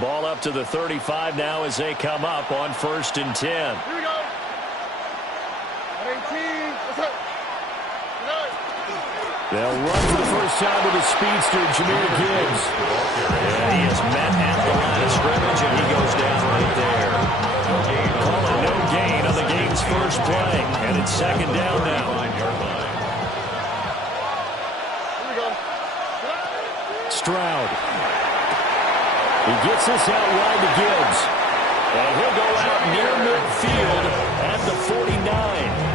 Ball up to the 35 now as they come up on 1st and 10. Here we go. 18. They'll run for the first time with the speedster, Jahmyr Gibbs. And he is met at the line of scrimmage, and he goes down right there. Call it no gain on the game's first play, and it's 2nd down now. Stroud. He gets this out wide to Gibbs. And he'll go out near midfield at the 49.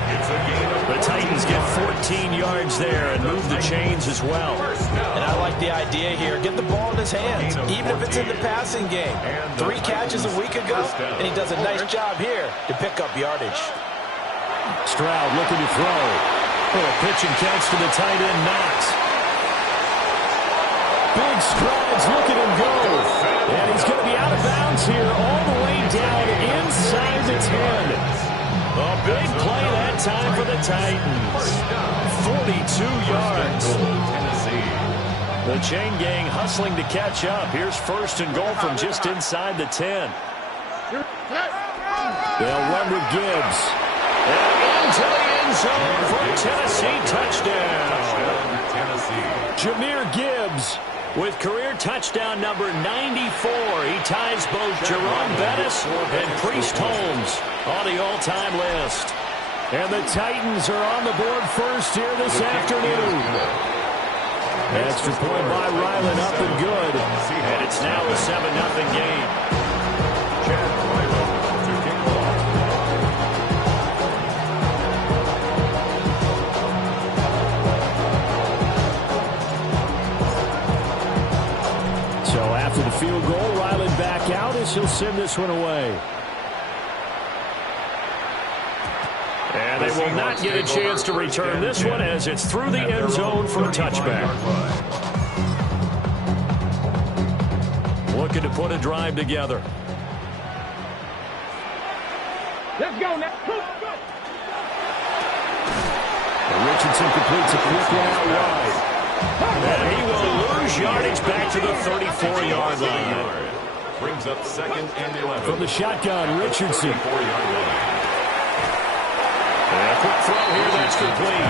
The Titans get 14 yards there and move the chains as well. And I like the idea here. Get the ball in his hands, even if it's in the passing game. 3 catches a week ago, and he does a nice job here to pick up yardage. Stroud looking to throw. A pitch and catch to the tight end, Knox. Big strides, look at him go. And he's going to be out of bounds here all the way down inside the 10. A big play that time for the Titans. 42 yards. The chain gang hustling to catch up. Here's 1st and goal from just inside the 10. They'll run with Gibbs. And into the end zone for a Tennessee touchdown. Jahmyr Gibbs with career touchdown number 94. He ties both Jerome Bettis and Priest Holmes on the all-time list. And the Titans are on the board first here this afternoon. Extra point by Ryland, up and good. And it's now a 7-0 game. So after the field goal, Ryland back out as he'll send this one away. And they will not get a chance to return this one as it's through the end zone for a touchback. Looking to put a drive together. Let's go now. Richardson completes a quick one out wide. And he will lose yardage back to the 34-yard line. Brings up 2nd and 11. From the shotgun, Richardson. And a quick throw here that's complete.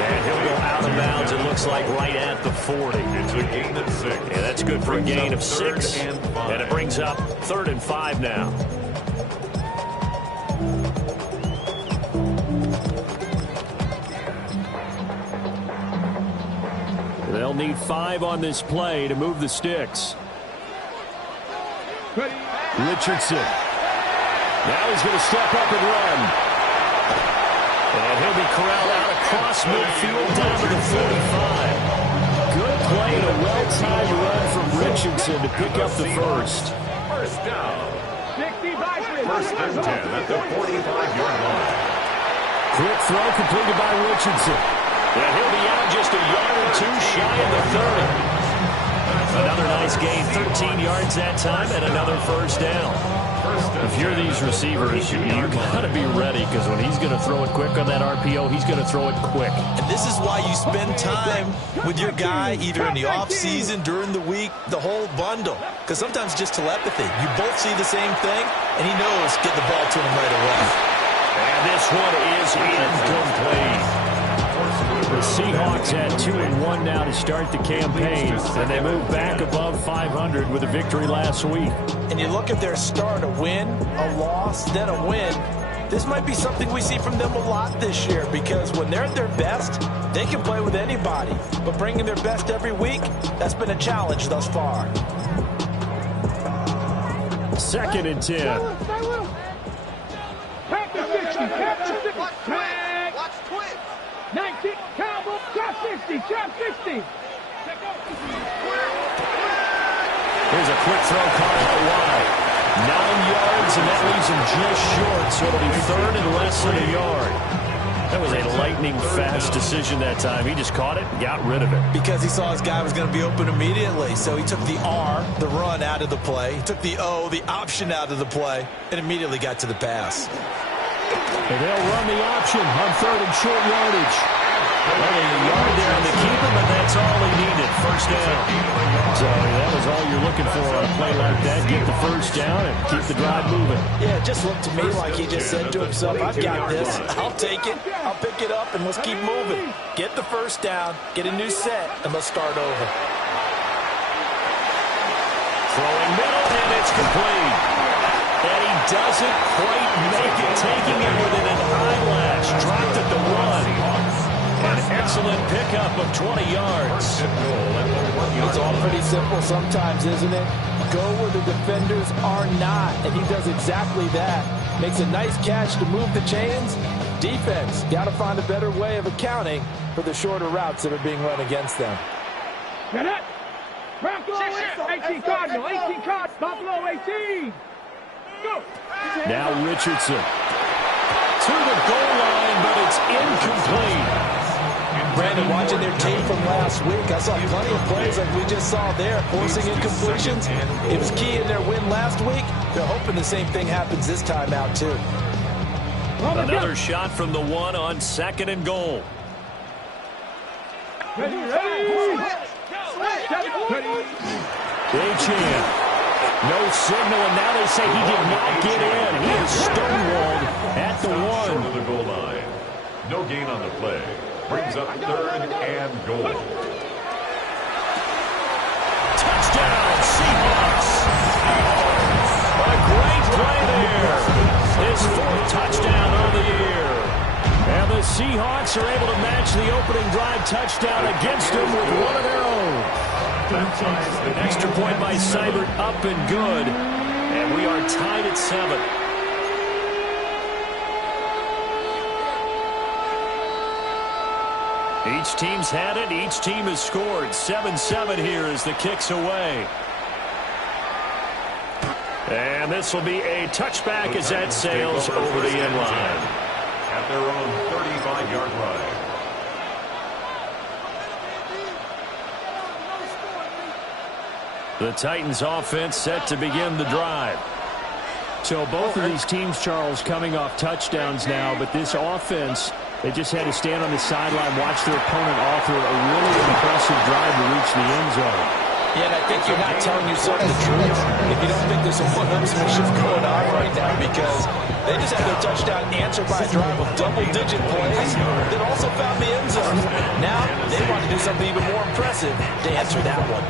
And he'll go out of bounds, it looks like, right at the 40. It's a gain of 6. Yeah, that's good for a gain of 6. And it brings up 3rd and 5 now. They'll need 5 on this play to move the sticks. Richardson. Now he's going to step up and run. And he'll be corralled out across midfield down to the 45. Good play and a well-timed run from Richardson to pick up the first. First down. 1st and 10 at the 45-yard line. Quick throw completed by Richardson. And he'll be out just a yard or 2 shy of the 30. Another nice gain, 13 yards that time, and another first down. If you're these receivers, you've got to be ready, because when he's going to throw it quick on that RPO, he's going to throw it quick. And this is why you spend time with your guy, either in the offseason, during the week, the whole bundle. Because sometimes just telepathy. You both see the same thing, and he knows get the ball to him right away. And this one is incomplete. The Seahawks had 2-1 now to start the campaign, and they moved back above 500 with a victory last week. And you look at their start, a win, a loss, then a win. This might be something we see from them a lot this year, because when they're at their best, they can play with anybody. But bringing their best every week, that's been a challenge thus far. 2nd and 10. Pack the 60. Pack the 60. Watch twitch. 19. Cowboy. Chop 60. Chop 60. Here's a quick throw caught out wide. 9 yards, and that leaves him just short, so it'll be 3rd and less than a yard. That was a lightning-fast decision that time. He just caught it and got rid of it. Because he saw his guy was going to be open immediately, so he took the R, the run, out of the play. He took the O, the option, out of the play, and immediately got to the pass. And they'll run the option on 3rd and short yardage. Only a yard there on the keeper, but that's all he needed. touchdown. So that was all you're looking for on a play like that. Get the first down and keep the drive moving. Yeah, it just looked to me like he just said to himself, I've got this. I'll take it. I'll pick it up, and let's keep moving. Get the first down, get a new set, and let's start over. Throwing middle, and it's complete. And he doesn't quite make it, taking it within an eyelash. Dropped at the one. An excellent pickup of 20 yards. It's all pretty simple sometimes, isn't it? Go where the defenders are not, and he does exactly that. Makes a nice catch to move the chains. Defense, got to find a better way of accounting for the shorter routes that are being run against them. Get it. Bronco 18 Cardinal, 18 Cardinal, Buffalo 18. Go. Now Richardson to the goal line, but it's incomplete. Brandon, watching their tape from last week, I saw plenty of plays like we just saw there, forcing incompletions. It was key in their win last week. They're hoping the same thing happens this time out, too. Another shot from the one on 2nd and goal. Achane. No signal, and now they say he did not get in. He is stonewalled at the one. Short of the goal line. No gain on the play. Brings up 3rd and goal. Touchdown, Seahawks. A great play there. His 4th touchdown on the year. And the Seahawks are able to match the opening drive touchdown against them with one of their own. An extra point by Seibert, up and good. And we are tied at 7. Each team's had it. Each team has scored. 7-7 here as the kick's away. And this will be a touchback as that sails over the end line. At their own 35-yard line. The Titans offense set to begin the drive. So both of these teams, Charles, coming off touchdowns now, but this offense, they just had to stand on the sideline, watch their opponent author a really impressive drive to reach the end zone. Yeah, and I think you're not telling yourself the truth if you don't think there's some one-upsmanship going on right now, because they just had their touchdown answered by a drive of double-digit plays that also found the end zone. Now they want to do something even more impressive to answer that one.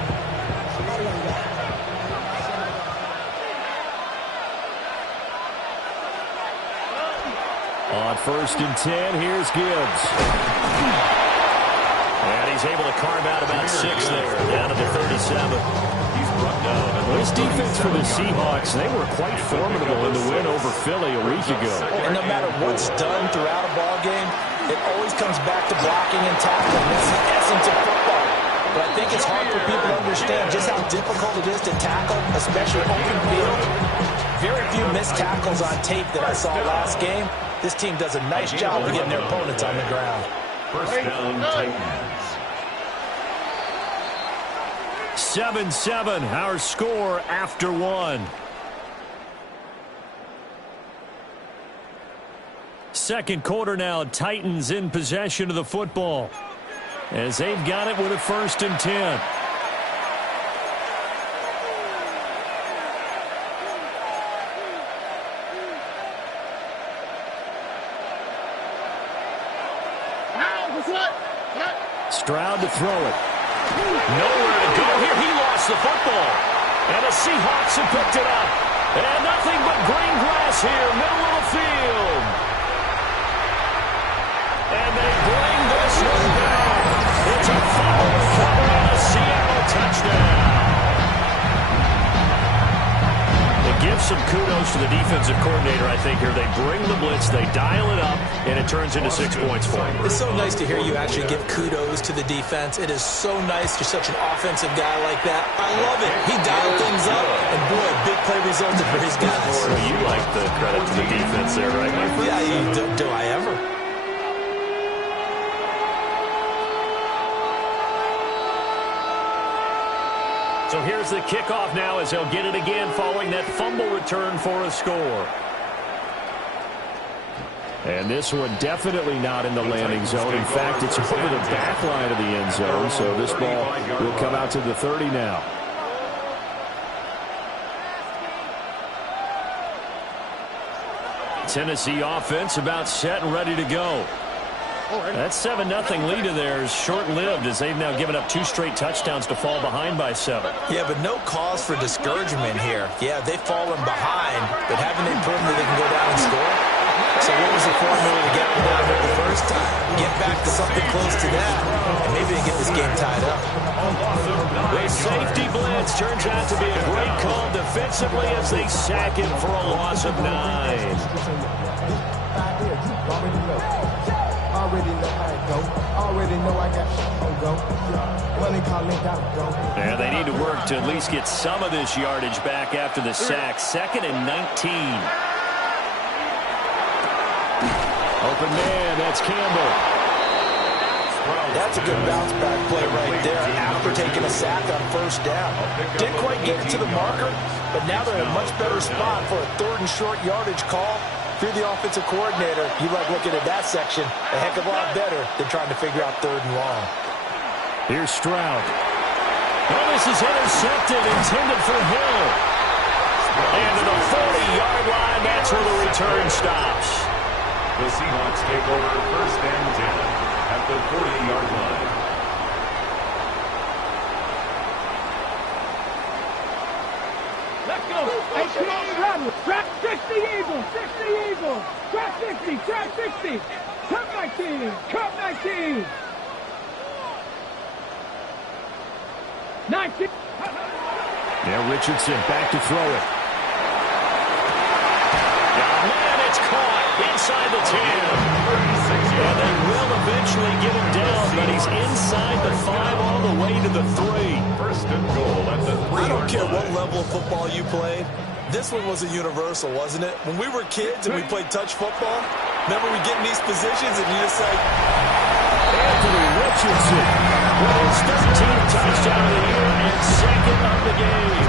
On 1st and 10, here's Gibbs. And he's able to carve out about 6 there, down to the 37. He's brought down. Well, this defense for the Seahawks, they were quite formidable in the win over Philly a week ago. And no matter what's done throughout a ball game, it always comes back to blocking and tackling. That's the essence of football. But I think it's hard for people to understand just how difficult it is to tackle, especially open field. Very few missed tackles on tape that I saw last game. This team does a nice job of getting their opponents on the ground. First down, Titans. 7-7, our score after 1. Second quarter now, Titans in possession of the football, as they've got it with a 1st and 10. Stroud to throw it. Nowhere to go here. He lost the football. And the Seahawks have picked it up. And nothing but green grass here, middle of the field. And they bring this one down. It's a fumble recovery and a Seattle touchdown. Give some kudos to the defensive coordinator, I think, here. They bring the blitz, they dial it up, and it turns into 6 points for them. It's so nice to hear you actually give kudos to the defense. It is so nice. You're such an offensive guy like that. I love it. He dialed things up, and boy, big play resulted for his guys. So you like the credit to the defense there, right, my friend? Yeah, do I ever? So here's the kickoff now as they'll get it again following that fumble return for a score. And this one definitely not in the landing zone. In fact, it's over the back line of the end zone, so this ball will come out to the 30 now. Tennessee offense about set and ready to go. That 7-0 lead of theirs short-lived as they've now given up 2 straight touchdowns to fall behind by 7. Yeah, but no cause for discouragement here. Yeah, they've fallen behind, but haven't they proven that they can go down and score? So what was the formula to get them down here the first time? Get back to something close to that, and maybe they get this game tied up. The safety blitz turns out to be a great call defensively as they sack him for a loss of 9. And they need to work to at least get some of this yardage back after the sack. 2nd and 19. Open man, that's Campbell. That's a good bounce back play right there after taking a sack on first down. Didn't quite get it to the marker, but now they're in a much better spot for a 3rd and short yardage call. If you're the offensive coordinator, you like looking at that section a heck of a lot better than trying to figure out 3rd and long. Here's Stroud. Oh, this is intercepted, intended for Hill. And to the 40-yard line, that's where the return stops. The Seahawks take over 1st and 10 at the 40-yard line. Let's go. Trap 60 Eagles. 60 Eagles. Trap 60. Trap 60. Cup 19. Cup 19. 19. Now Richardson back to throw it. Oh, man, it's caught inside the 10. And they will eventually get him down, but he's inside the 5 all the way to the 3. 1st and goal at the 3-yard line. I don't care what level of football you played. This one was a universal, wasn't it? When we were kids and we played touch football, remember we get in these positions and you just say, Anthony Richardson with his 13th touchdown of the year and 2nd of the game.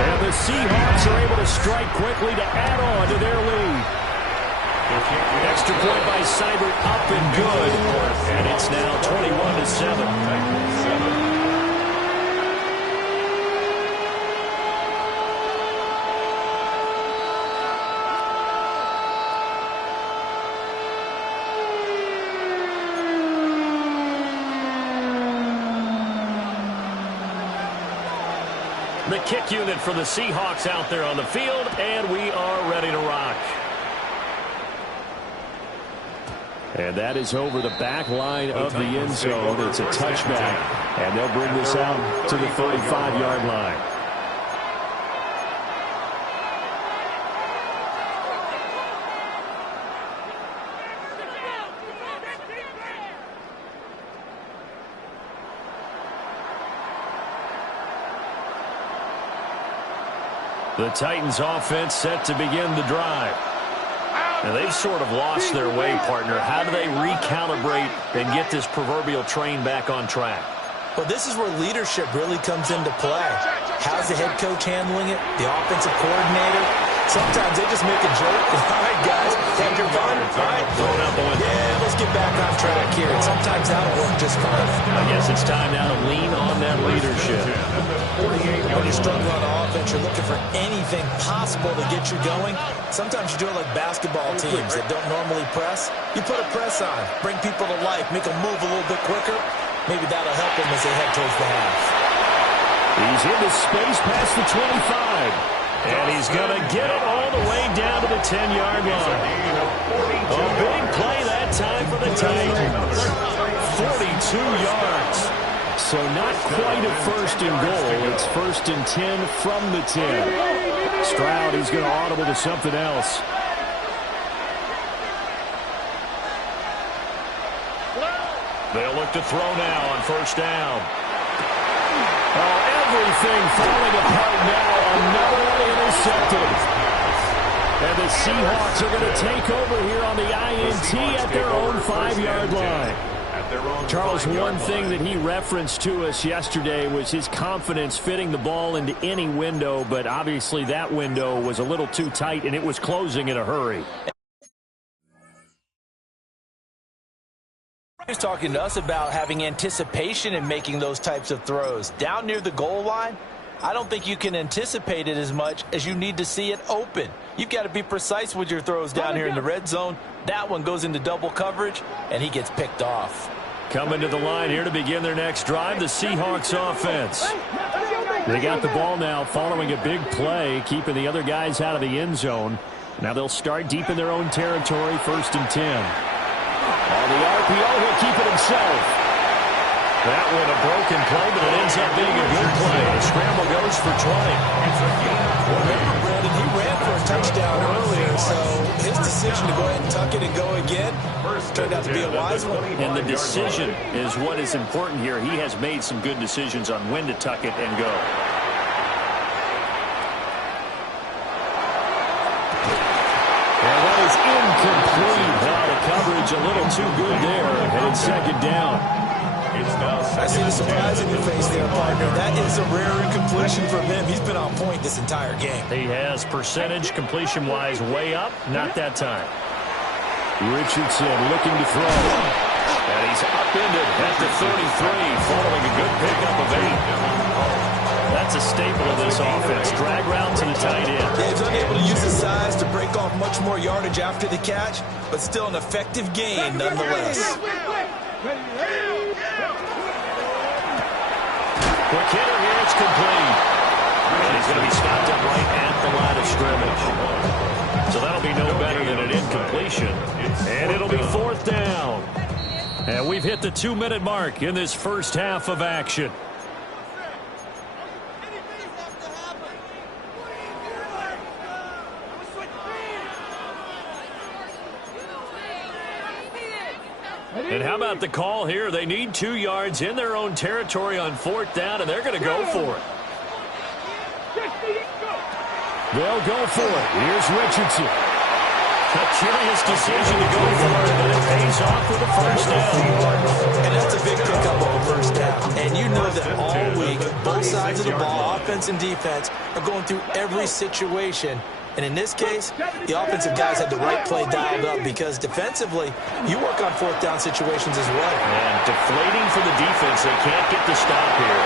And the Seahawks are able to strike quickly to add on to their lead. Extra point by Seibert up and good. And it's now 21-7. The kick unit for the Seahawks out there on the field, and we are ready to rock. And that is over the back line of the end zone. It's a touchback, and they'll bring this out to the 35-yard line. The Titans offense set to begin the drive. Now they've sort of lost their way, partner. How do they recalibrate and get this proverbial train back on track? Well, this is where leadership really comes into play. How's the head coach handling it? The offensive coordinator? Sometimes they just make a joke. All right, guys, take your fun. All right, throwing out the window. Yeah, let's get back on track here. And sometimes that'll work just fine. I guess it's time now to lean on that leadership. When you're struggling on offense, you're looking for anything possible to get you going. Sometimes you do it like basketball teams that don't normally press. You put a press on, bring people to life, make them move a little bit quicker. Maybe that'll help them as they head towards the half. He's into space past the 25. And he's going to get it all the way down to the 10-yard line. A big play that time for the Titans. 42 yards. So not quite a 1st and goal. It's 1st and 10 from the 10. Stroud, he's going to audible to something else. They'll look to throw now on 1st down. Oh, everything falling apart now. Another intercepted. And the Seahawks are going to take over here on the INT at their own 5-yard line. Charles, one thing that he referenced to us yesterday was his confidence fitting the ball into any window, but obviously that window was a little too tight and it was closing in a hurry. He was talking to us about having anticipation in making those types of throws. Down near the goal line, I don't think you can anticipate it as much as you need to see it open. You've got to be precise with your throws down here in the red zone. That one goes into double coverage, and he gets picked off. Coming to the line here to begin their next drive, the Seahawks offense. They got the ball now following a big play, keeping the other guys out of the end zone. Now they'll start deep in their own territory, 1st and 10. On the RPO, he'll keep it himself. That one a broken play, but it ends up being a good play. The scramble goes for 20. Remember, Brandon, he ran for a touchdown earlier, so his decision to go ahead and tuck it and go again turned out to be a wise one. And the decision is what is important here. He has made some good decisions on when to tuck it and go. And that is incomplete. Now the coverage a little too good there. And it's 2nd down. I see the surprise in your face there, partner. That is a rare incompletion from him. He's been on point this entire game. He has percentage completion-wise way up. Not that time. Richardson looking to throw. And he's upended at the 33 following a good pickup of 8. That's a staple of this offense. Drag route to the tight end. Yeah, he's unable to use his size to break off much more yardage after the catch, but still an effective gain nonetheless. Quick hitter here, it's complete. And he's going to be stopped up right at the line of scrimmage. So that'll be no better than an incompletion. And it'll be 4th down. And we've hit the 2-minute mark in this first half of action. And how about the call here? They need 2 yards in their own territory on 4th down, and they're going to go for it. They'll go for it. Here's Richardson. A curious decision to go for it, but it pays off with a 1st down. And that's a big pickup on a 1st down. And you know that all week, both sides of the ball, offense and defense, are going through every situation. And in this case, the offensive guys had the right play dialed up because defensively, you work on 4th down situations as well. And deflating for the defense. They can't get the stop here.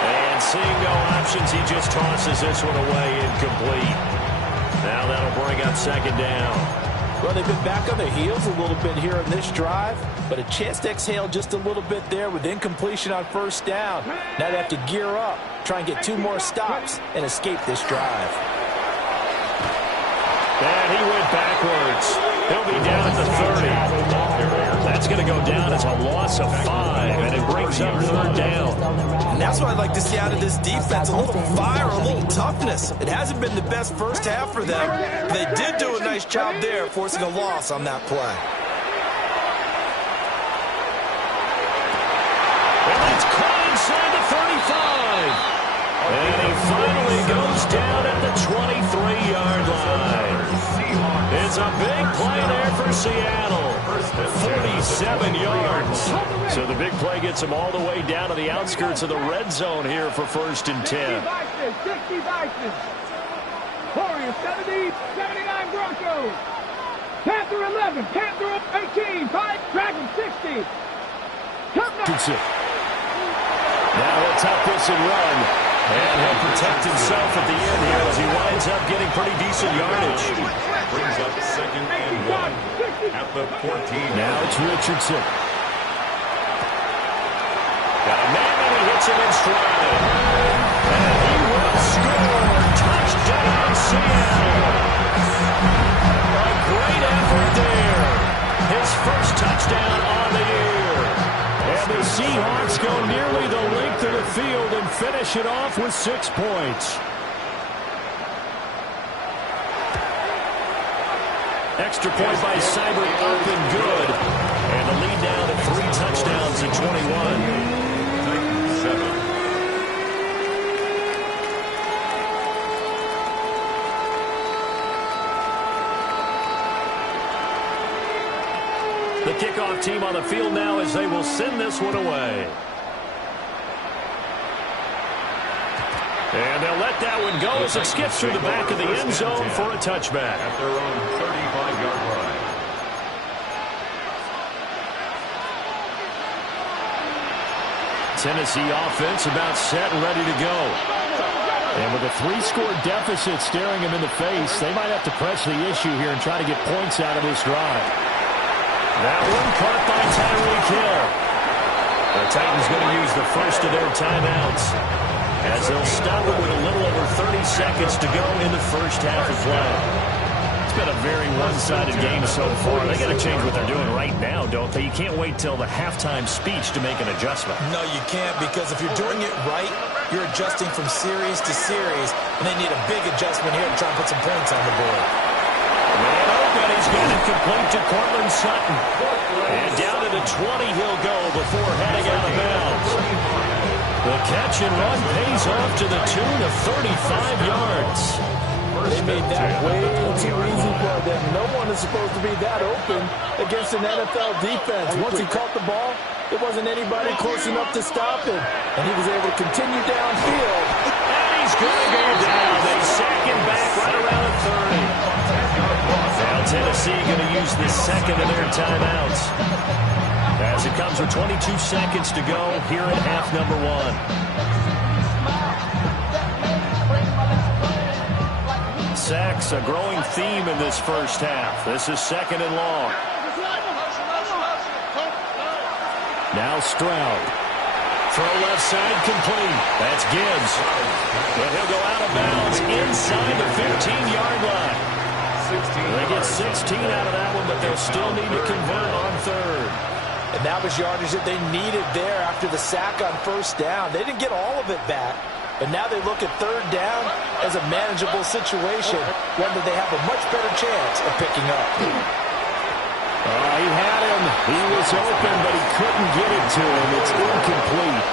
And seeing no options, he just tosses this one away incomplete. Now that'll bring up 2nd down. Well, they've been back on their heels a little bit here on this drive, but a chance to exhale just a little bit there with incompletion on 1st down. Now they have to gear up, try and get 2 more stops, and escape this drive. And he went backwards. He'll be down at the 30. That's going to go down as a loss of 5, and it brings up 3rd down. And that's what I'd like to see out of this defense, a little fire, a little toughness. It hasn't been the best first half for them. They did do a nice job there, forcing a loss on that play. And it's caught inside the 35. And he finally goes down at the 23-yard line. It's a big play there for Seattle. 47 yards. So the big play gets him all the way down to the outskirts of the red zone here for 1st and 10. 60 Vikings. Warriors 70, 79 Broncos. Panther 11, Panther 18, 5, Dragon 60. Now he'll tuck this and run. And he'll protect himself at the end here as he winds up getting pretty decent yardage. Brings up 2nd and 1 at the 14. Now it's Richardson. Got a man and he hits him in stride. And he will score. Touchdown, Seattle. A great effort there. His first touchdown on the year. And the Seahawks go nearly the length of the field and finish it off with 6 points. Extra point by Seibert up and good. And the lead down to 3 touchdowns at 21. Titans 7. The kickoff team on the field now as they will send this one away. And they'll let that one go as it skips through the back of the end zone for a touchback. At their own 35-yard line. Tennessee offense about set and ready to go. And with a 3-score deficit staring them in the face, they might have to press the issue here and try to get points out of this drive. That one caught by Tyreek Hill. The Titans going to use the first of their timeouts as they'll stop it with a little over 30 seconds to go in the first half of play. It's been a very one-sided game so far. They got to change what they're doing right now, don't they? You can't wait till the halftime speech to make an adjustment. No, you can't, because if you're doing it right, you're adjusting from series to series, and they need a big adjustment here to try and put some points on the board. Man open, he's got it complete to Cortland Sutton. And down to the 20 he'll go before heading out of bounds. The catch and run pays off to the tune of 35 yards. They made that way too easy for them. No one is supposed to be that open against an NFL defense. Once he caught the ball, there wasn't anybody close enough to stop him. And he was able to continue downfield. And he's going to go down. They sack him back right around the 30. Now Tennessee going to use the second of their timeouts as it comes with 22 seconds to go here in half number 1. Sacks, a growing theme in this first half. This is second and long. Now Stroud. Throw left side complete. That's Gibbs. But he'll go out of bounds inside the 15-yard line. They get 16 out of that one, but they'll still need to convert on third. And that was yardage that they needed there after the sack on first down. They didn't get all of it back. But now they look at third down as a manageable situation, one that they have a much better chance of picking up. He had him. He was open, but he couldn't get it to him. It's incomplete.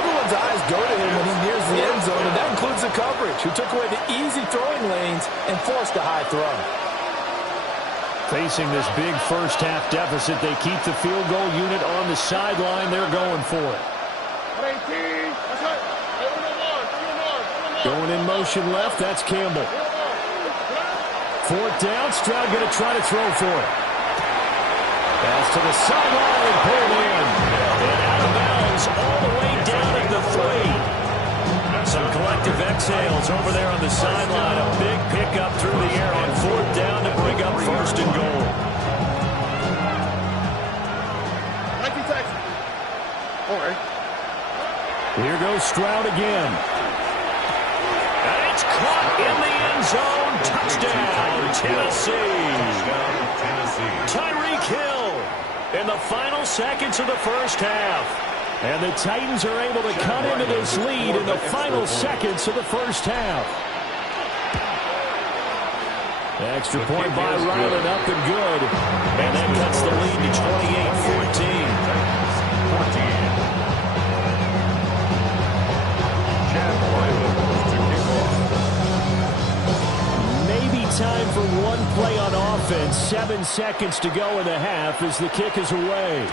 Everyone's eyes go to him when he nears the end zone, and that includes the coverage, who took away the easy throwing lanes and forced a high throw. Facing this big first-half deficit, they keep the field goal unit on the sideline. They're going for it. Going in motion left, that's Campbell. Fourth down, Stroud going to try to throw for it. Pass to the sideline and pulled in. And out of bounds all the way down at the 3. Some collective exhales over there on the sideline. A big pickup through the air on fourth down to bring up first and goal. Here goes Stroud again. It's caught in the end zone. Touchdown, Tennessee. Tyreek Hill in the final seconds of the first half. And the Titans are able to cut into this lead in the final seconds of the first half. Extra point by Ryland up and good. And that cuts the lead to 28-14. Time for one play on offense. 7 seconds to go in the half as the kick is away.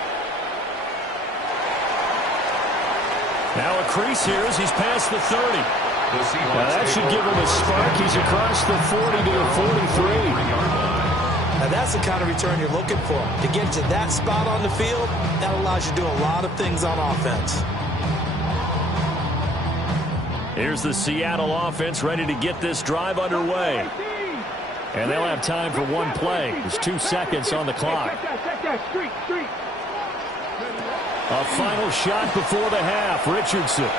Now a crease here as he's past the 30. Now that should give him a spark. He's across the 40 to the 43. Now that's the kind of return you're looking for. To get to that spot on the field, that allows you to do a lot of things on offense. Here's the Seattle offense ready to get this drive underway. And they'll have time for one play. There's 2 seconds on the clock. A final shot before the half. Richardson.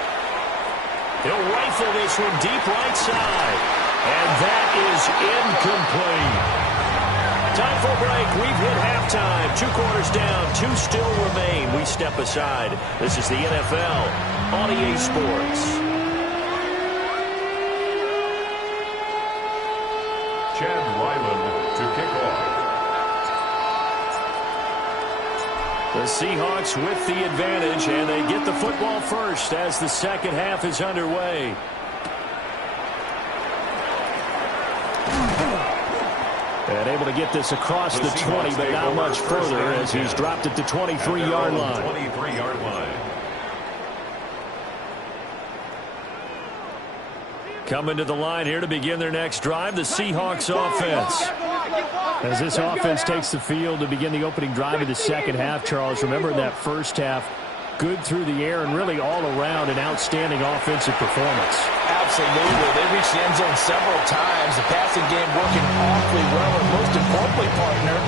He'll rifle this one deep right side. And that is incomplete. Time for a break. We've hit halftime. 2 quarters down. 2 still remain. We step aside. This is the NFL on EA Sports. To kick off. The Seahawks with the advantage, and they get the football first as the second half is underway. And able to get this across the 20, but not much further as he's dropped it to 23-yard line. 23-yard line. Coming to the line here to begin their next drive, the Seahawks offense. As this offense takes the field to begin the opening drive of the second half, Charles, remember in that first half, Good through the air and really all around an outstanding offensive performance. Absolutely. They reached the end zone several times. The passing game working awfully well, and most importantly, partner,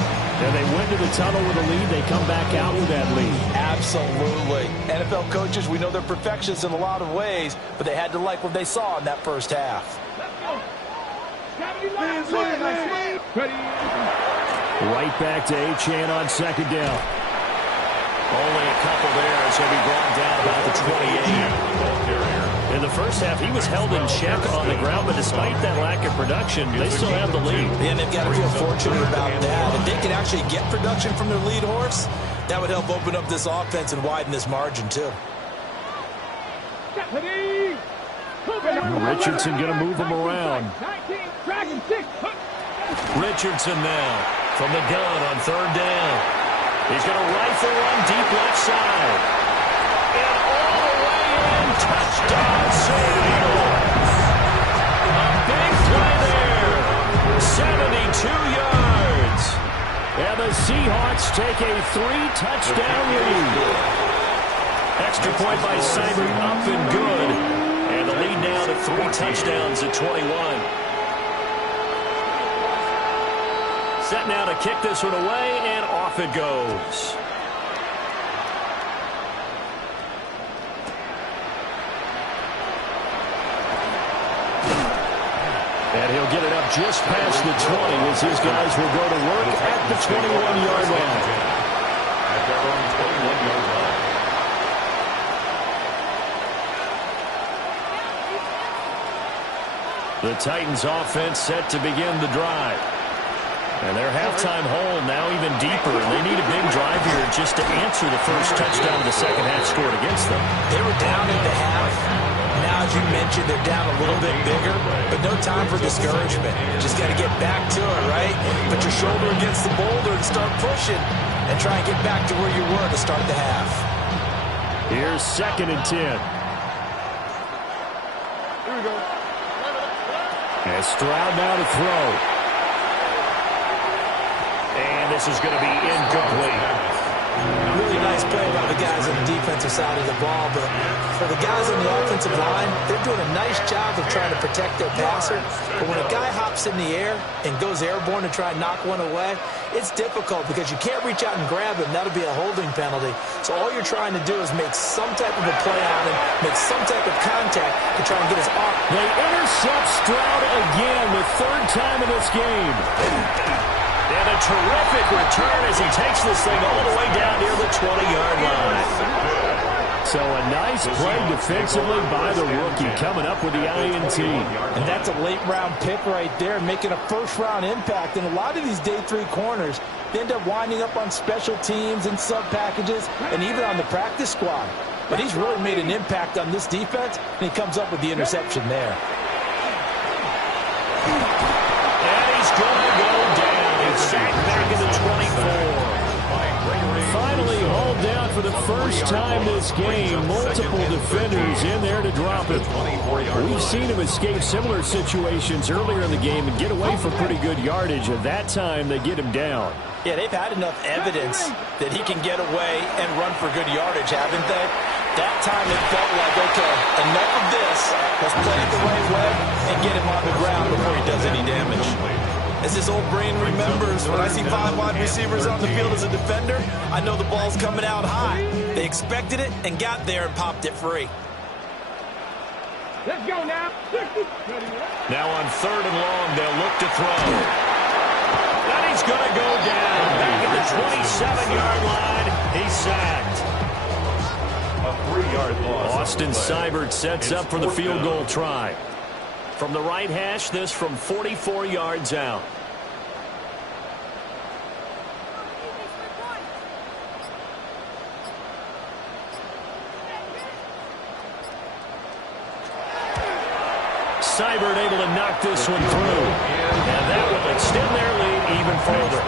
and they went to the tunnel with a lead. They come back out with that lead. Absolutely. NFL coaches, we know they're perfectionists in a lot of ways, but they had to like what they saw in that first half. Right back to Achane on second down. Only a couple there as he'll be brought down about the 28. In the first half, he was held in check on the ground, but despite that lack of production, they still have the lead. And they've got to feel fortunate about that. If they can actually get production from their lead horse, that would help open up this offense and widen this margin, too. Richardson going to move him around. Richardson now from the gun on third down. He's going to rifle one deep left side. And all the way in. Touchdown, Seahawks. A big play there. 72 yards. And the Seahawks take a 3-touchdown lead. Extra point by Seibert, up and good. And the lead now to 3 touchdowns at 21. Set now to kick this one away, and off it goes. And he'll get it up just past the 20 as his guys will go to work at the 21-yard line. At their own 21-yard line. The Titans offense set to begin the drive. And their halftime hole now even deeper, and they need a big drive here just to answer the first touchdown of the second half scored against them. They were down at the half. Now, as you mentioned, they're down a little bit bigger, but no time for discouragement. Just got to get back to it, right? Put your shoulder against the boulder and start pushing and try and get back to where you were to start the half. Here's 2nd and 10. Here we go. And Stroud now to throw. And this is going to be incomplete. Really nice play by the guys on the defensive side of the ball, but for the guys on the offensive line, they're doing a nice job of trying to protect their passer. But when a guy hops in the air and goes airborne to try and knock one away, it's difficult because you can't reach out and grab him. That'll be a holding penalty. So all you're trying to do is make some type of a play on him, make some type of contact to try and get his arm. They intercept Stroud again, the 3rd time in this game. And a terrific return as he takes this thing all the way down near the 20-yard line. So a nice play defensively by the rookie, coming up with the INT. And that's a late-round pick right there, making a first-round impact. And a lot of these day 3 corners, they end up winding up on special teams and sub-packages and even on the practice squad. But he's really made an impact on this defense, and he comes up with the interception there. And he's going to go down. Sacked back in the 24. Finally hauled down for the first time this game. Multiple defenders in there to drop it. We've seen him escape similar situations earlier in the game and get away for pretty good yardage. At that time, they get him down. Yeah, they've had enough evidence that he can get away and run for good yardage, haven't they? That time it felt like, okay, enough of this. Let's play it the right way and get him on the ground before he does any damage. As his old brain remembers, when I see 5 wide receivers on the field as a defender, I know the ball's coming out high. They expected it and got there and popped it free. Let's go now. Now on 3rd and long, they'll look to throw. And he's going to go down. Back at the 27-yard line. He's sacked. A 3-yard loss. Austin Seibert sets up for the field goal try. From the right hash, this from 44 yards out. Seibert able to knock this one through. And that will extend their lead even further.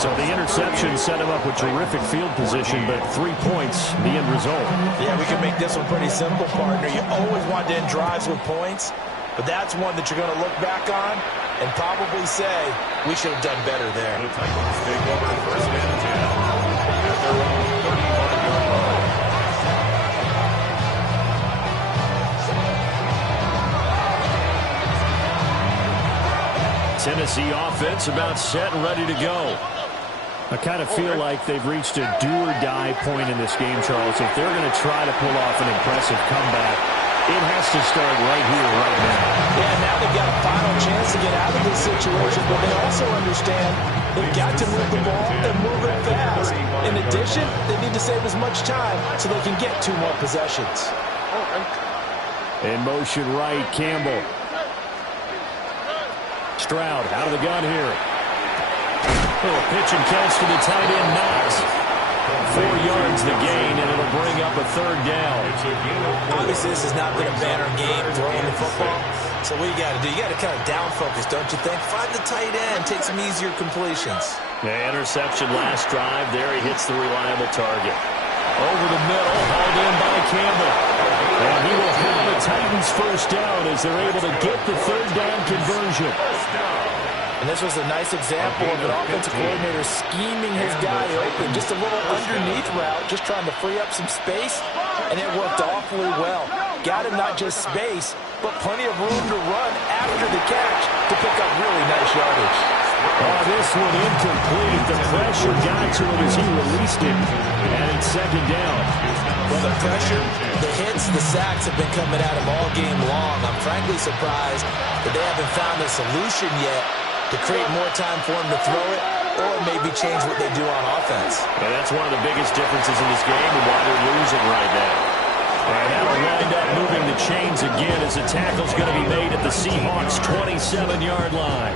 So the interception set him up with terrific field position, but 3 points, the end result. Yeah, we can make this one pretty simple, partner. You always want to end drives with points, but that's one that you're going to look back on and probably say, we should have done better there. The Titans take over 1st and 10 at their own 31-yard line. Tennessee offense about set and ready to go. I kind of feel like they've reached a do-or-die point in this game, Charles. If they're going to try to pull off an impressive comeback, it has to start right here, right now. Yeah, now they've got a final chance to get out of this situation, but they also understand they've got to move the ball and move it fast. In addition, they need to save as much time so they can get 2 more possessions. In motion right, Campbell. Stroud out of the gun here. Little pitch and catch to the tight end, Knox. 4 yards the gain, and it'll bring up a 3rd down. Obviously, this has not been a banner game throwing the football. So what you got to do, you got to kind of down focus, don't you think? Find the tight end, take some easier completions. The interception last drive. There he hits the reliable target. Over the middle, hauled in by Campbell. And he will have the Titans first down as they're able to get the 3rd down conversion. And this was a nice example of an offensive coordinator scheming his guy open. Just a little underneath route, just trying to free up some space, and it worked awfully well. Got him not just space, but plenty of room to run after the catch to pick up really nice yardage. Oh, this one incomplete. The pressure got to him as he released it, and it's 2nd down. Well, the pressure, the hits, the sacks have been coming at him all game long. I'm frankly surprised that they haven't found a solution yet to create more time for him to throw it, or maybe change what they do on offense. And that's one of the biggest differences in this game and why they're losing right now. And that'll wind up moving the chains again as the tackle's going to be made at the Seahawks' 27-yard line.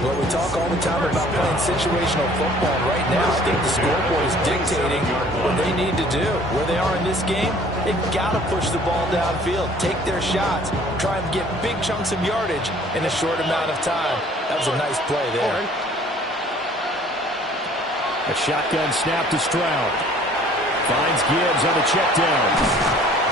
Well, we talk all the time about playing situational football. Right now, I think the scoreboard is dictating what they need to do. Where they are in this game, they've got to push the ball downfield, take their shots, try and get big chunks of yardage in a short amount of time. That was a nice play there. A shotgun snap to Stroud. Finds Gibbs on the check down.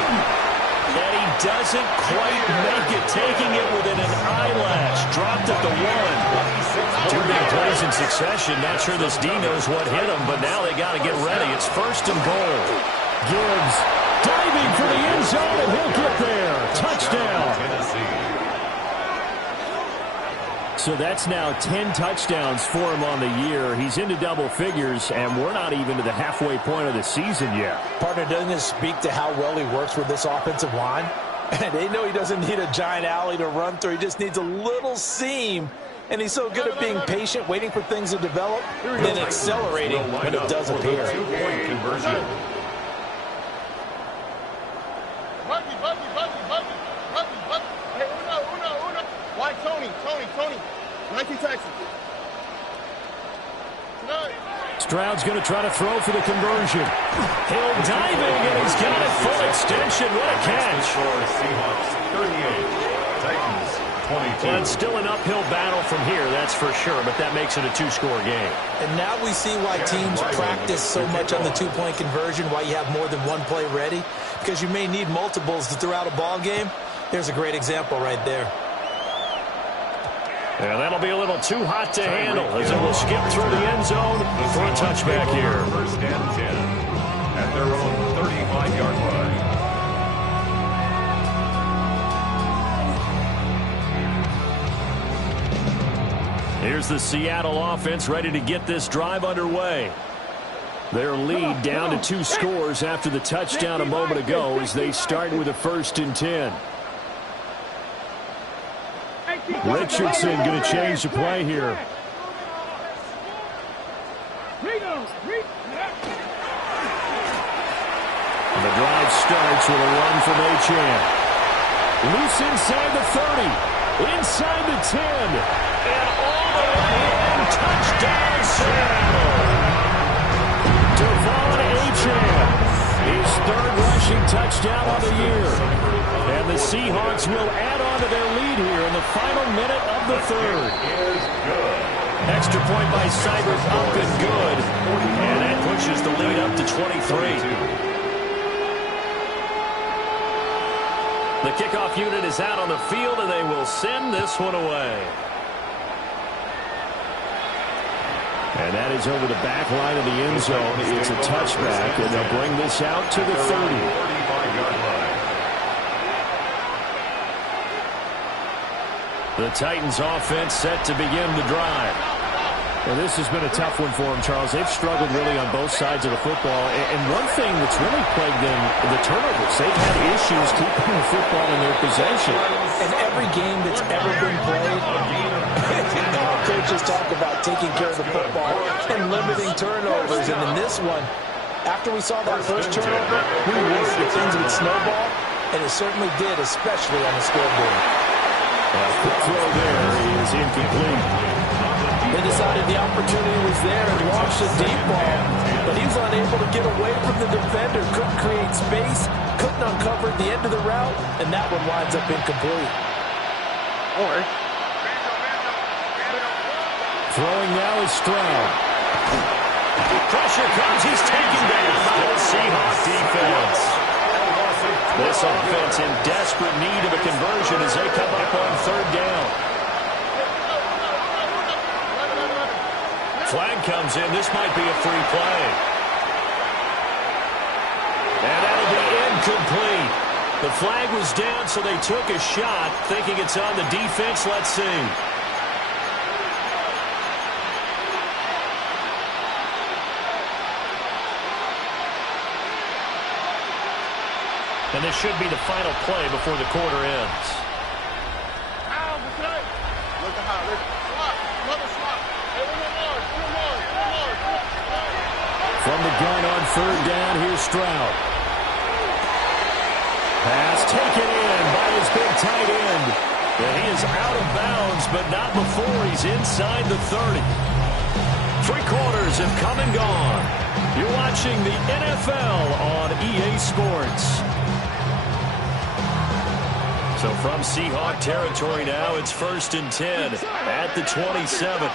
And he doesn't quite make it, taking it within an eyelash. Dropped at the 1. 2 big plays in succession. Not sure this D knows what hit him, but now they got to get ready. It's 1st and goal. Gibbs diving for the end zone, and he'll get there. Touchdown. So that's now 10 touchdowns for him on the year. He's into double figures, and we're not even to the halfway point of the season yet. Partner, doesn't this speak to how well he works with this offensive line? They know he doesn't need a giant alley to run through. He just needs a little seam. And he's so good at being patient, waiting for things to develop, and then accelerating when it does appear. Two-point conversion. Why Tony? 19 Texas. Stroud's going to try to throw for the conversion. Hill diving, and he's got it full extension. What a catch. Seahawks 38, Titans 22. Well, it's still an uphill battle from here, that's for sure, but that makes it a 2-score game. And now we see why teams practice so much on the 2-point conversion, why you have more than one play ready, because you may need multiples to throw out a ball game. There's a great example right there. And that'll be a little too hot to handle as it will skip through the end zone for a touchback here. 1st and 10 at their own 35-yard line. Here's the Seattle offense ready to get this drive underway. Their lead down to 2 scores after the touchdown a moment ago as they start with a 1st and 10. Richardson going to change the play here. And the drive starts with a run from Achane. Loose inside the 30. Inside the 10. And all the way in. Touchdown, Seattle. Devon Achane. His 3rd rushing touchdown of the year. And the Seahawks will add on to their lead here in the final minute of the 3rd. Extra point by Cybert, up and good. And that pushes the lead up to 23. The kickoff unit is out on the field, and they will send this one away. And that is over the back line of the end zone. It's a touchback, and they'll bring this out to the 30. 35-yard line. The Titans offense set to begin the drive. Well, this has been a tough one for them, Charles. They've struggled really on both sides of the football. And one thing that's really plagued them, the turnovers. They've had issues keeping the football in their possession. In every game that's ever been played, coaches talk about taking care of the football and limiting turnovers. And in this one, after we saw that first turnover, we worried that things would snowball, and it certainly did, especially on the scoreboard. Quick throw there is incomplete. They decided the opportunity was there and launched a deep ball, but he was unable to get away from the defender, couldn't create space, couldn't uncover the end of the route, and that one winds up incomplete. Throwing now is Stroud. Pressure comes, he's taken down by the Seahawk defense. This offense in desperate need of a conversion as they come up on third down. Flag comes in. This might be a free play. And that'll be incomplete. The flag was down, so they took a shot, thinking it's on the defense. Let's see. And this should be the final play before the quarter ends. From the gun on third down, here's Stroud. Pass taken in by his big tight end. And he is out of bounds, but not before he's inside the 30. Three quarters have come and gone. You're watching the NFL on EA Sports. So from Seahawk territory now, it's 1st and 10 at the 27.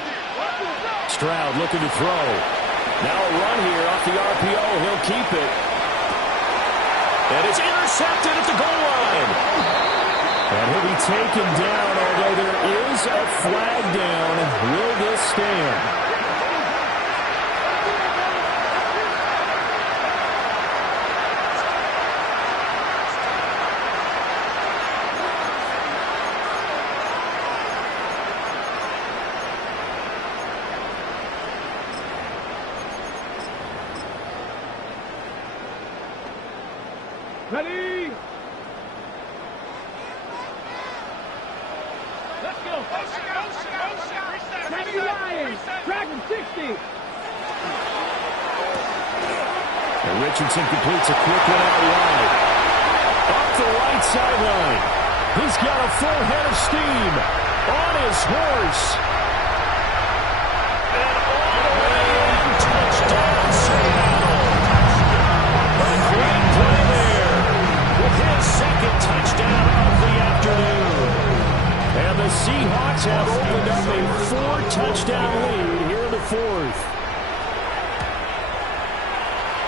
Stroud looking to throw. Now a run here off the RPO. He'll keep it. And it's intercepted at the goal line. And he'll be taken down, although there is a flag down. Will this stand? Ready? Let's go. Taxi Lions. Dragon 60. And Richardson completes a quick one out wide. Up the right sideline. He's got a full head of steam on his horse. And all the way in. Touchdown, Seattle. A great play there. With his second touchdown of the afternoon. And the Seahawks have opened up a 4-touchdown lead here in the fourth.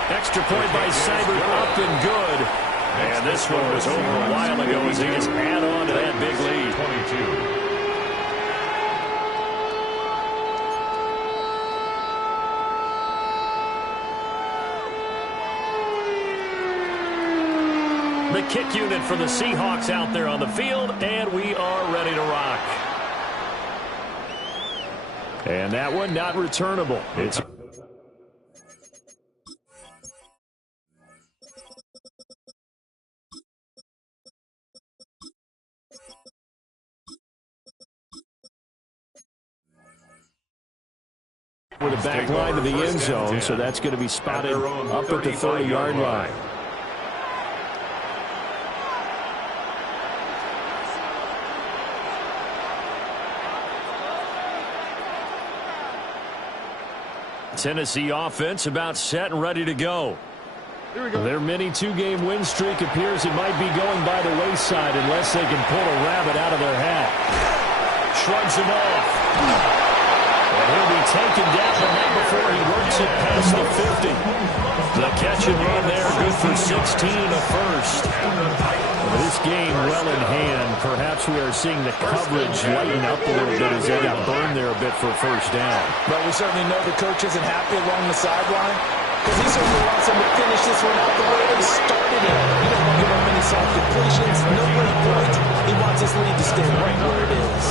Extra point by Seibert, up and good. And this one was over a while ago as he just add on to that big lead. 22. The kick unit for the Seahawks out there on the field, and we are ready to rock. And that one not returnable. It's with the back line to the end zone, so that's going to be spotted up at the 30-yard line. Tennessee offense about set and ready to go. Their mini two-game win streak appears it might be going by the wayside unless they can pull a rabbit out of their hat. Shrugs him off. And he'll be taken down, but not before he works it past the 50. The catch and run there, good for 16, a first. This game well in hand. Perhaps we are seeing the coverage lighten up a little bit as they got burned there a bit for a first down. But we certainly know the coach isn't happy along the sideline because he certainly wants them to finish this one out the way they started it. He doesn't want to give up any soft completions, no great points. He wants this lead to stay right where it is.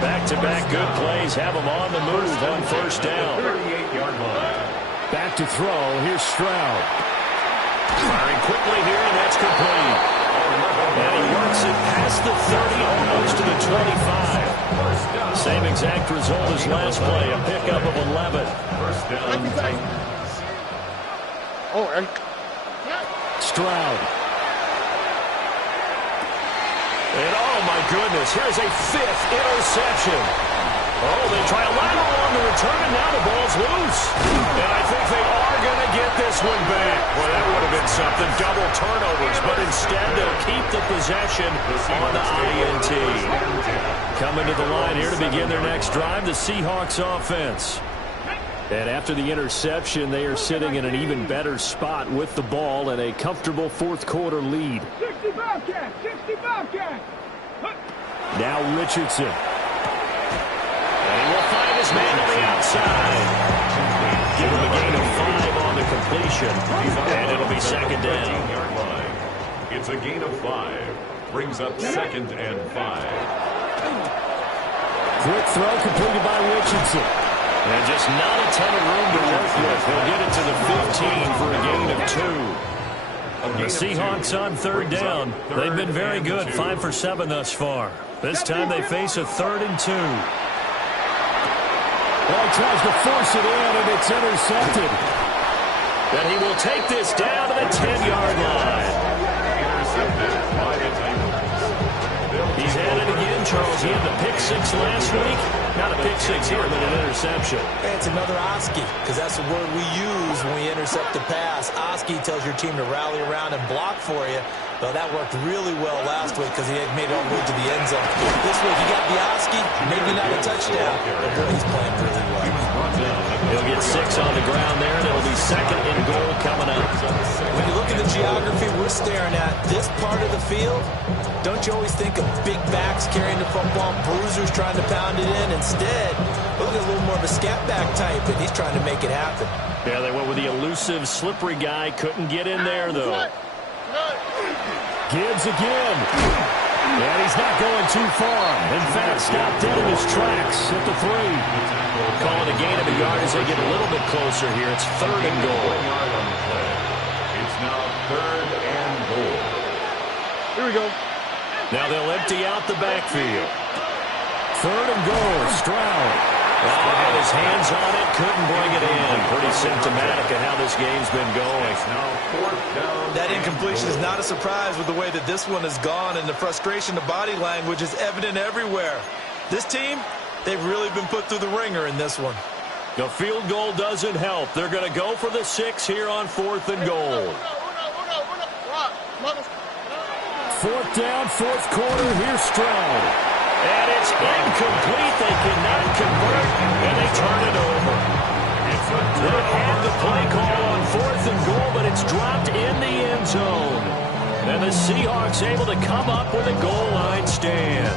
Back-to-back good plays have them on the move on first down. 38-yard line. Back to throw. Here's Stroud. Firing quickly here, and that's complete. And he works it past the 30, almost to the 25. Same exact result as last play, a pickup of 11. First down, Titans. Stroud. And oh my goodness, here's a 5th interception. Oh, they try a lateral on the return, and now the ball's loose. And I think they are going to get this one back. Well, that would have been something, double turnovers, but instead they'll keep the possession on the INT. Coming to the line here to begin their next drive, the Seahawks offense. And after the interception, they are sitting in an even better spot with the ball and a comfortable fourth-quarter lead. 60 Bobcat! 60 Bobcat! Now Richardson. And he will find his man on the outside. Give him a gain of 5 on the completion. And it'll be second down. It's a gain of 5. Brings up second and 5. Quick throw completed by Richardson. And just not a ton of room to work with. He'll get it to the 15 for a gain of 2. The Seahawks on third down. They've been very good, 5 for 7 thus far. This time they face a 3rd and 2. Well, he tries to force it in, and it's intercepted. And he will take this down to the 10-yard line. Intercepted by the Titans. He's at it again, Charles. He had the pick 6 last week. Not a pick 6 here, but an interception. Hey, it's another Oski, because that's the word we use when we intercept a pass. Oski tells your team to rally around and block for you. Well, that worked really well last week because he had made it all the way to the end zone. This week, he got the Oski, maybe not a touchdown, but boy, he's playing really well. He'll get 6 on the ground there, and it'll be second and goal coming up. When you look at the geography we're staring at, this part of the field, don't you always think of big backs carrying the football, bruisers trying to pound it in? Instead, look at a little more of a scat back type, and he's trying to make it happen. Yeah, they went with the elusive, slippery guy. Couldn't get in there, though. Gibbs again. And he's not going too far. In fact, stopped dead in his tracks at the 3. Call it a gain of a yard as they get a little bit closer here. It's 3rd and goal. It's now 3rd and goal. Here we go. Now they'll empty out the backfield. 3rd and goal. Stroud. Had his hands on it, couldn't bring it in. Pretty symptomatic of how this game's been going. Now 4th down. That incompletion is not a surprise with the way that this one has gone, and the frustration, the body language is evident everywhere. This team, they've really been put through the ringer in this one. The field goal doesn't help. They're going to go for the 6 here on 4th and goal. 4th down, 4th quarter. Here's Stroud. And it's incomplete. They cannot convert, and they turn it over. They had the play call on 4th and goal, but it's dropped in the end zone. And the Seahawks able to come up with a goal line stand.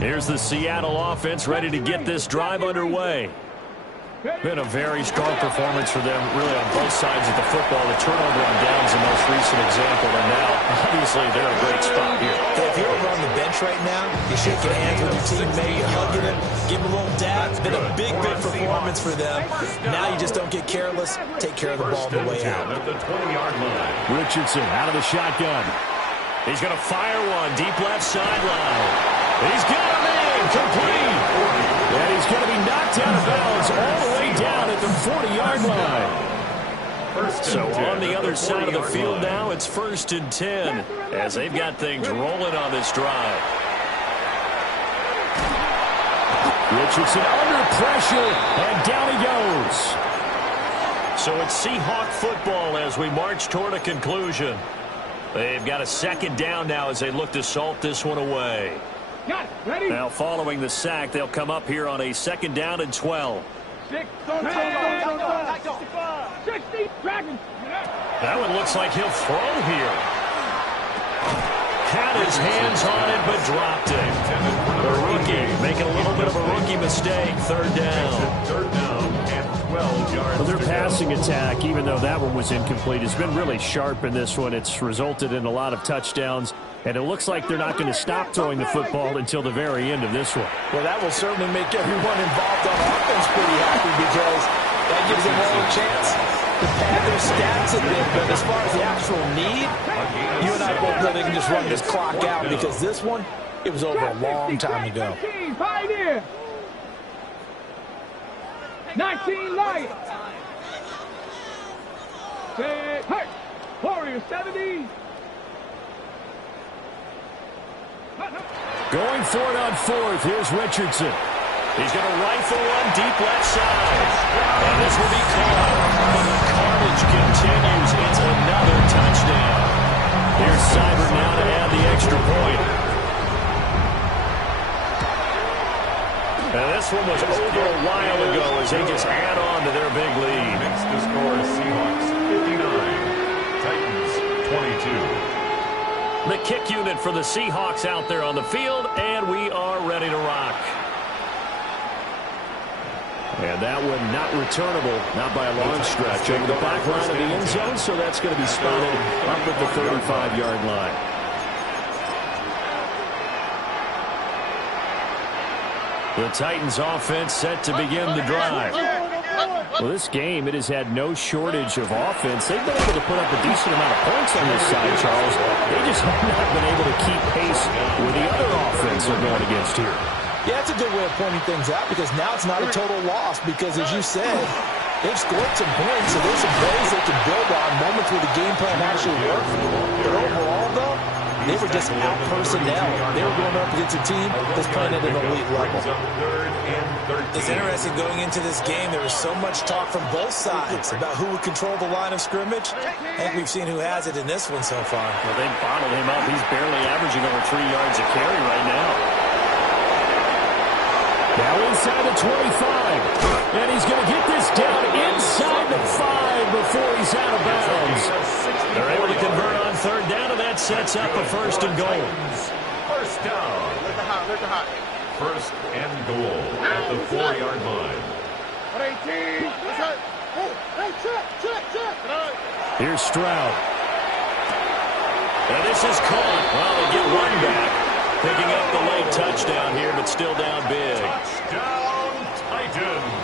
Here's the Seattle offense ready to get this drive underway. Been a very strong performance for them, really, on both sides of the football. The turnover on downs the most recent example, and now, obviously, they're in a great spot here. If you're over on the bench right now, you're shaking hands with your teammate, you're hugging him, give him a little dab. It's been a big, big performance for them. Now you just don't get careless. Take care of the ball on the way out. At the 20-yard line. Richardson out of the shotgun. He's going to fire one deep left sideline. He's got him in, complete. And he's going to be knocked out of bounds all the way down at the 40-yard line. So on the other side of the field now, it's 1st and 10 as they've got things rolling on this drive. Richardson under pressure, and down he goes. So it's Seahawk football as we march toward a conclusion. They've got a 2nd down now as they look to salt this one away. Got it. Ready? Now, following the sack, they'll come up here on a 2nd down and 12. 6, 60, Dragon. That one looks like he'll throw here. had his hands on it but dropped it. The rookie making a little bit of a rookie mistake. Third down. Third down and 12 yards. Well, their passing attack, even though that one was incomplete, has been really sharp in this one. It's resulted in a lot of touchdowns, and it looks like they're not going to stop throwing the football until the very end of this one. Well, that will certainly make everyone involved on offense pretty happy because that gives them all a chance to pad their stats a bit. But as far as the actual need, you and I both know they can just run this clock out because this one, it was over a long time ago. 19 Lions. Hey, Warriors 70. Going for it on fourth. Here's Richardson. He's going to rifle one deep left side. And this will be caught. And the carnage continues. It's another touchdown. Here's Seibert now to add the extra point. And this one was over a while ago as they just add on to their big lead. Makes the score Seahawks 59, Titans 22. The kick unit for the Seahawks out there on the field, and we are ready to rock. And that one not returnable, not by a long stretch, over the back line of the end zone, so that's going to be spotted up at the 35-yard line. The Titans offense set to begin the drive. Well, this game, it has had no shortage of offense. They've been able to put up a decent amount of points on this side, Charles. They just have not been able to keep pace with the other offense they're going against here. Yeah, it's a good way of pointing things out because now it's not a total loss because, as you said, they've scored some points, so there's some plays they can build on, moments where the game plan actually worked. But overall, though, they were just out-personnel. They were going up against a team that's playing at an elite level. It's interesting going into this game. There was so much talk from both sides about who would control the line of scrimmage. I think we've seen who has it in this one so far. Well, they bottled him up. He's barely averaging over 3 yards a carry right now. Now inside the 25. And he's going to get this down inside the 5 before he's out of bounds. They're able to convert on third down, and that sets up a first and goal. First down. First and goal at the 4-yard line. Here's Stroud. And this is caught. Well, they get one back. Picking up the late touchdown here, but still down big. Touchdown, Titans.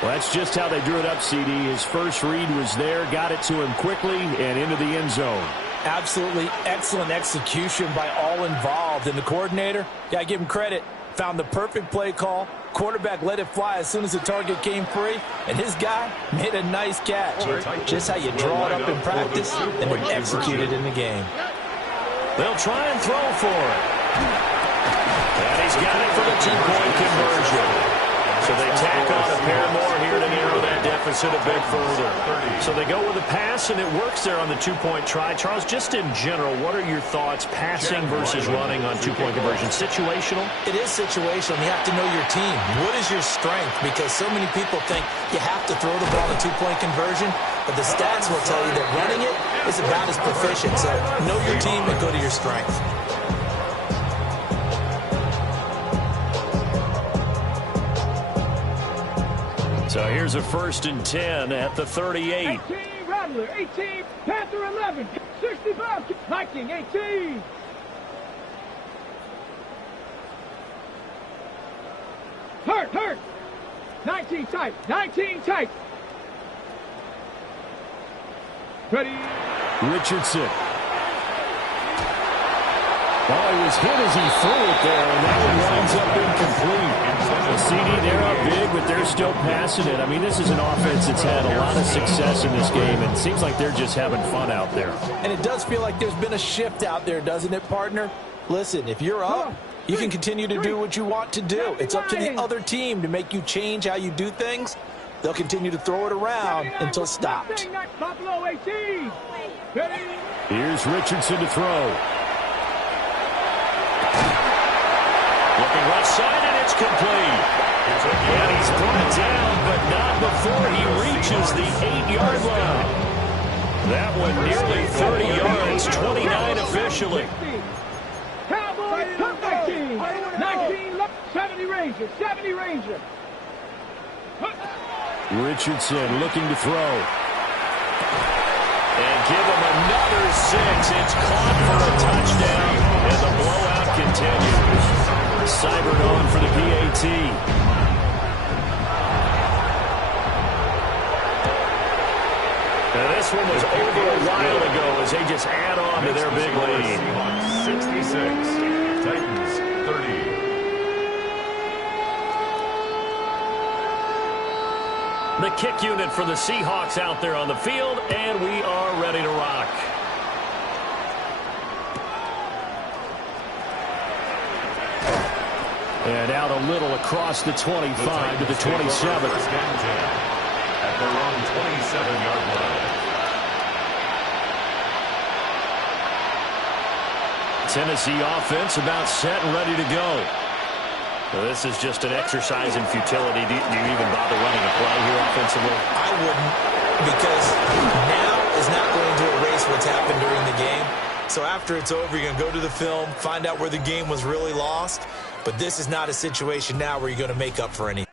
Well, that's just how they drew it up, CD. His first read was there, got it to him quickly, and into the end zone. Absolutely excellent execution by all involved. And the coordinator, got to give him credit, found the perfect play call. Quarterback let it fly as soon as the target came free, and his guy made a nice catch. Just how you draw it up in practice and then execute it in the game. They'll try and throw for it. And he's got it for the two-point conversion. So they tack on a pair more here to narrow that deficit a bit further. So they go with a pass, and it works there on the two-point try. Charles, just in general, what are your thoughts passing versus running on two-point conversion? Situational? It is situational. You have to know your team. What is your strength? Because so many people think you have to throw the ball in a two-point conversion, but the stats will tell you that running it is about as proficient. So know your team and go to your strength. So here's a 1st and 10 at the 38. 18, Rattler, 18, Panther 11, 65, Viking 18. Hurt. 19 tight. Ready. Richardson. Well, he was hit as he threw it there, and that one winds up incomplete. The CD, they're up big, but they're still passing it. I mean, this is an offense that's had a lot of success in this game, and it seems like they're just having fun out there. And it does feel like there's been a shift out there, doesn't it, partner? Listen, if you're up, you can continue to do what you want to do. It's up to the other team to make you change how you do things. They'll continue to throw it around until stopped. Buffalo 18. Here's Richardson to throw. Looking left side, and it's complete. And he's brought down, but not before he reaches the 8-yard line. That one nearly 30 yards, 29 officially. Cowboys, come back team. 19, 70 Ranger, 70 Ranger. Richardson looking to throw. And give him another 6. It's caught for a touchdown, and the blowout continues. Seibert on for the PAT. Now this one was over a while ago as they just add on to their big lead. Seahawks 66, Titans 30. The kick unit for the Seahawks out there on the field, and we are ready to rock. And out a little across the 25 to the 27. At their own 27-yard line. Tennessee offense about set and ready to go. Well, this is just an exercise in futility. Do you even bother running a play here offensively? I wouldn't, because now is not going to erase what's happened during the game. So after it's over, you're going to go to the film, find out where the game was really lost. But this is not a situation now where you're going to make up for anything.